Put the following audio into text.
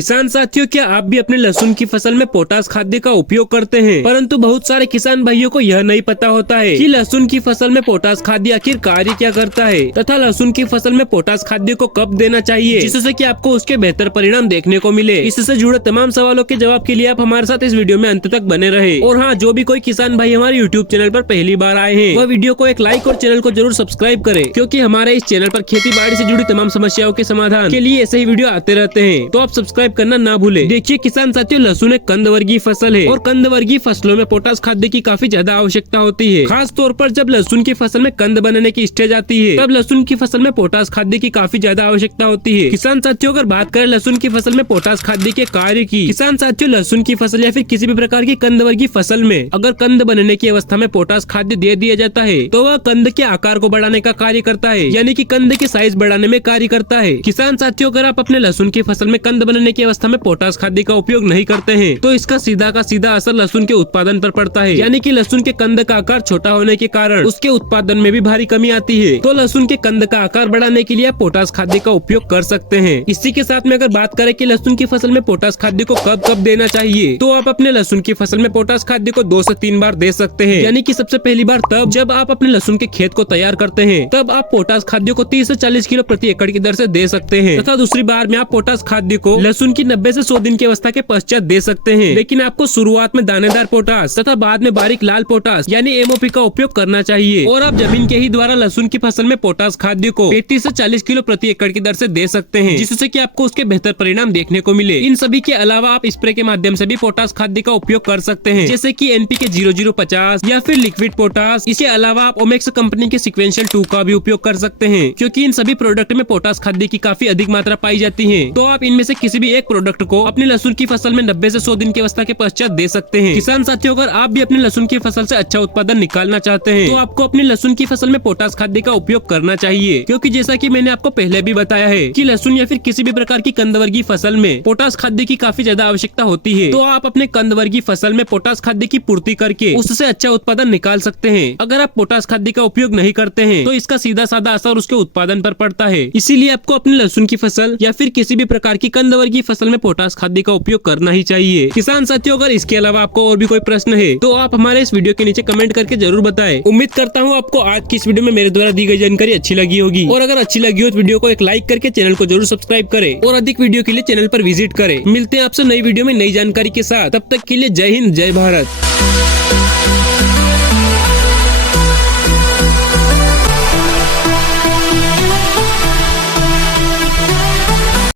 किसान साथियों, क्या आप भी अपने लहसुन की फसल में पोटास खाद्य का उपयोग करते हैं? परंतु बहुत सारे किसान भाइयों को यह नहीं पता होता है कि लहसुन की फसल में पोटास खाद्य आखिर कार्य क्या करता है तथा लहसुन की फसल में पोटास खाद्य को कब देना चाहिए, जिससे कि आपको उसके बेहतर परिणाम देखने को मिले। इससे जुड़े तमाम सवालों के जवाब के लिए आप हमारे साथ इस वीडियो में अंत तक बने रहे। और हाँ, जो भी कोई किसान भाई हमारे यूट्यूब चैनल पर पहली बार आए हैं, वह वीडियो को एक लाइक और चैनल को जरूर सब्सक्राइब करें, क्योंकि हमारे इस चैनल पर खेती बाड़ी से जुड़ी तमाम समस्याओं के समाधान के लिए ऐसे ही वीडियो आते रहते हैं। तो आप सब्सक्राइब करना ना भूले। देखिए किसान साथियों, लहसुन एक कंद वर्गीय फसल है और कंद वर्गीय फसलों में पोटास खाद्य की काफी ज्यादा आवश्यकता होती है। खास तौर पर जब लहसुन की फसल में कंद बनने की स्टेज आती है, तब लहसुन की फसल में पोटास खाद्य की काफी ज्यादा आवश्यकता होती है। किसान साथियों, अगर बात करें लहसुन की फसल में पोटास खाद्य के कार्य की, किसान साथियों, लहसुन की फसल या फिर किसी भी प्रकार की कंद वर्गीय फसल में अगर कंद बनने की अवस्था में पोटास खाद्य दे दिया जाता है, तो वह कंद के आकार को बढ़ाने का कार्य करता है, यानी कि कंद की साइज बढ़ाने में कार्य करता है। किसान साथियों, अगर आप अपने लहसुन की फसल में कंद बनने की अवस्था में पोटास खाद्य का उपयोग नहीं करते हैं, तो इसका सीधा का सीधा असर लहसुन के उत्पादन पर पड़ता है, यानी कि लहसुन के कंद का आकार छोटा होने के कारण उसके उत्पादन में भी भारी कमी आती है। तो लहसुन के कंद का आकार बढ़ाने के लिए आप पोटास खाद्य का उपयोग कर सकते हैं। इसी के साथ में अगर बात करें कि लहसुन की फसल में पोटास खाद्य को कब कब देना चाहिए, तो आप अपने लहसुन की फसल में पोटास खाद्य को 2 से 3 बार दे सकते हैं। यानी कि सबसे पहली बार तब जब आप अपने लहसुन के खेत को तैयार करते हैं, तब आप पोटास खाद्य को 30 से 40 किलो प्रति एकड़ की दर से दे सकते हैं, तथा दूसरी बार में आप पोटास खाद्य को लहसुन की 90 से 100 दिन की अवस्था के पश्चात दे सकते हैं। लेकिन आपको शुरुआत में दानेदार पोटास तथा बाद में बारीक लाल पोटास यानी एमओपी का उपयोग करना चाहिए। और आप जमीन के ही द्वारा लहसुन की फसल में पोटास खाद्य को 35 से 40 किलो प्रति एकड़ की दर से दे सकते हैं, जिससे कि आपको उसके बेहतर परिणाम देखने को मिले। इन सभी के अलावा आप स्प्रे के माध्यम से भी पोटास खाद्य का उपयोग कर सकते हैं, जैसे कि एनपीके 0050 या फिर लिक्विड पोटास। इसके अलावा आप ओमेक्स कंपनी के सीक्वेंशियल 2 का भी उपयोग कर सकते हैं, क्योंकि इन सभी प्रोडक्ट में पोटास खाद्य की काफी अधिक मात्रा पाई जाती है। तो आप इनमें से किसी भी एक प्रोडक्ट को अपनी लहसुन की फसल में 90 से 100 दिन की अवस्था के पश्चात दे सकते हैं। किसान साथियों, अगर आप भी अपने लहसुन की फसल से अच्छा उत्पादन निकालना चाहते हैं, तो आपको अपनी लहसुन की फसल में पोटास खाद्य का उपयोग करना चाहिए, क्योंकि जैसा कि मैंने आपको पहले भी बताया है कि लहसुन या फिर किसी भी प्रकार की कंद वर्गीय फसल में पोटास खाद्य की काफी ज्यादा आवश्यकता होती है। तो आप अपने कंद वर्गीय फसल में पोटास खाद्य की पूर्ति करके उससे अच्छा उत्पादन निकाल सकते हैं। अगर आप पोटास खाद्य का उपयोग नहीं करते हैं, तो इसका सीधा साधा असर उसके उत्पादन पर पड़ता है। इसीलिए आपको अपनी लहसुन की फसल या फिर किसी भी प्रकार की कंद वर्गीय फसल में पोटास खाद्य का उपयोग करना ही चाहिए। किसान साथियों, अगर इसके अलावा आपको और भी कोई प्रश्न है, तो आप हमारे इस वीडियो के नीचे कमेंट करके जरूर बताएं। उम्मीद करता हूँ आपको आज की इस वीडियो में मेरे द्वारा दी गई जानकारी अच्छी लगी होगी, और अगर अच्छी लगी हो तो वीडियो को एक लाइक करके चैनल को जरूर सब्सक्राइब करें और अधिक वीडियो के लिए चैनल पर विजिट करें। मिलते हैं आपसे नई वीडियो में नई जानकारी के साथ। तब तक के लिए जय हिंद, जय भारत।